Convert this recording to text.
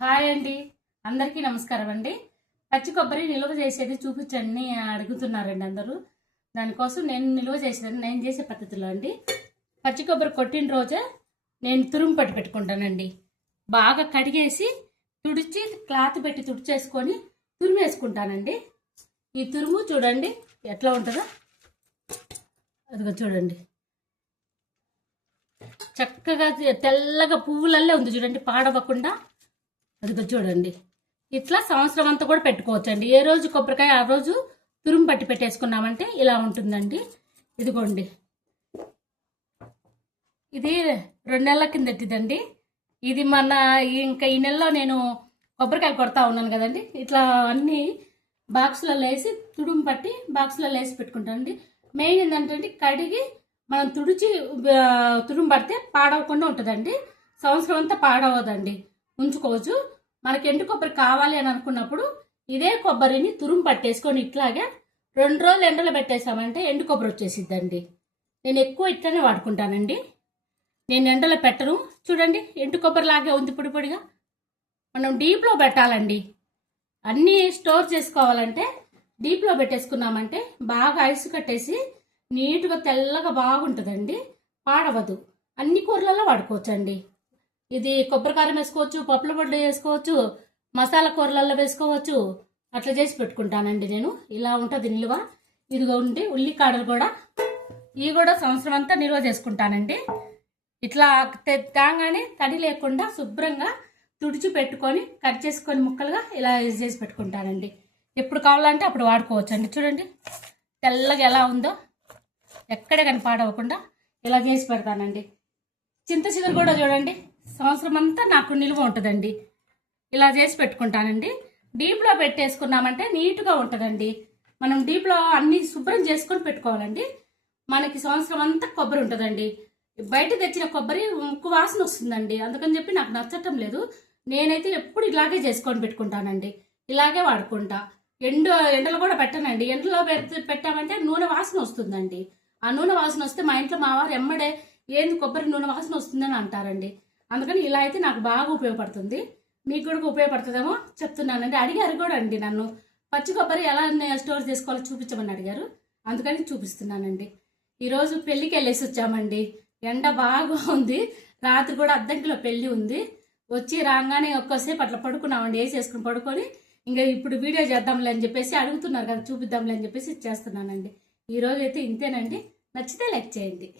Hi అండి, అందరికీ నమస్కారం అండి. పచ్చి కొబ్బరి నిల్వ చేసేది చూపించండి అడుగుతున్నారండి అందరూ. దానికోసం నేను నిల్వ చేసేది నేను చేసే పద్ధతిలో అండి. పచ్చి కొబ్బరి కొట్టిన రోజే నేను తురుము పట్టి పెట్టుకుంటానండి. బాగా కడిగేసి తుడిచి క్లాత్ పెట్టి తుడిచేసుకొని తురుము వేసుకుంటానండి. ఈ తురుము చూడండి ఎట్లా ఉంటుందో, అదిగో చూడండి చక్కగా తెల్లగా పువ్వులల్లే ఉంది చూడండి, పాడవకుండా. అదిగో చూడండి ఇట్లా సంవత్సరం అంతా కూడా పెట్టుకోవచ్చండి. ఏ రోజు కొబ్బరికాయ ఆ రోజు తురుము పట్టి పెట్టేసుకున్నామంటే ఇలా ఉంటుందండి. ఇదిగోండి, ఇది 2 నెలల కిందటిదండి. ఇది మన ఇంకా ఈ నెలలో నేను కొబ్బరికాయలు కొడతా ఉన్నాను కదండి. ఇట్లా అన్ని బాక్సులలో వేసి తుడుము పట్టి బాక్సులలో వేసి పెట్టుకుంటానండి. మెయిన్ ఏంటంటే కడిగి మనం తుడిచి తుడుము పడితే పాడవకుండా ఉంటుందండి. సంవత్సరం అంతా పాడవదండి, ఉంచుకోవచ్చు. మనకి ఎండు కొబ్బరి కావాలి అని అనుకున్నప్పుడు ఇదే కొబ్బరిని తురుము పట్టేసుకొని ఇట్లాగే 2 రోజులు ఎండలో పెట్టేసామంటే ఎండు కొబ్బరి వచ్చేసిద్దండి. నేను ఎక్కువ ఇట్లనే వాడుకుంటానండి. నేను ఎండలో పెట్టను. చూడండి ఎండు కొబ్బరి లాగే ఉంది పొడి పొడిగా. మనం డీప్లో పెట్టాలండి. అన్నీ స్టోర్ చేసుకోవాలంటే డీప్లో పెట్టేసుకున్నామంటే బాగా ఐస్ కట్టేసి నీట్గా తెల్లగా బాగుంటుందండి, పాడవదు. అన్ని కూరలలో వాడుకోవచ్చండి. ఇది కొబ్బరికారం వేసుకోవచ్చు, పప్పుల పొడి వేసుకోవచ్చు, మసాలా కూరలలో వేసుకోవచ్చు. అట్లా చేసి పెట్టుకుంటానండి నేను. ఇలా ఉంటుంది నిల్వ. ఇదిగో ఉండి ఉల్లికాడలు కూడా, ఇవి కూడా సంవత్సరం అంతా నిల్వ చేసుకుంటానండి. ఇట్లా తేగానే తడి లేకుండా శుభ్రంగా తుడిచి పెట్టుకొని కట్ చేసుకొని ముక్కలుగా ఇలా చేసి పెట్టుకుంటానండి. ఎప్పుడు కావాలంటే అప్పుడు వాడుకోవచ్చు అండి. చూడండి తెల్లగా ఎలా ఉందో, ఎక్కడే కానీ పాడవకుండా ఇలా చేసి పెడతానండి. చింత చిగురు కూడా చూడండి సంవత్సరం అంతా నాకు నిల్వ ఉంటుందండి. ఇలా చేసి పెట్టుకుంటానండి. డీప్లో పెట్టేసుకున్నామంటే నీట్గా ఉంటుందండి. మనం డీప్లో అన్ని శుభ్రం చేసుకొని పెట్టుకోవాలండి. మనకి సంవత్సరం అంతా కొబ్బరి ఉంటుందండి. బయట తెచ్చిన కొబ్బరి ముక్కు వాసన వస్తుందండి. అందుకని చెప్పి నాకు నచ్చటం లేదు. నేనైతే ఎప్పుడు ఇలాగే చేసుకొని పెట్టుకుంటానండి. ఇలాగే వాడుకుంటా. ఎండలో కూడా పెట్టనండి. ఎండలో పెట్టామంటే నూనె వాసన వస్తుందండి. ఆ నూనె వాసన వస్తే మా ఇంట్లో మా వారు ఎమ్మడే ఏంది కొబ్బరి నూనె వాసన వస్తుందని అంటారండి. అందుకని ఇలా అయితే నాకు బాగా ఉపయోగపడుతుంది. మీకు కూడా ఉపయోగపడుతుందేమో చెప్తున్నానండి. అడిగారు కూడా అండి నన్ను, పచ్చి కొబ్బరి ఎలా స్టోర్ చేసుకోవాలో చూపించమని అడిగారు. అందుకని చూపిస్తున్నానండి. ఈరోజు పెళ్ళికి వెళ్ళేసి వచ్చామండి. ఎండ బాగా ఉంది. రాత్రి కూడా అద్దంకిలో పెళ్ళి ఉంది. వచ్చి రాగానే ఒక్కసేపు అట్లా పడుకున్నామండి. వేసేసుకుని పడుకొని ఇంకా ఇప్పుడు వీడియో చేద్దాంలే అని చెప్పేసి అడుగుతున్నారు కదా, చూపిద్దాంలే అని చెప్పేసి చేస్తున్నానండి. ఈరోజు అయితే ఇంతేనండి. నచ్చితే లైక్ చేయండి.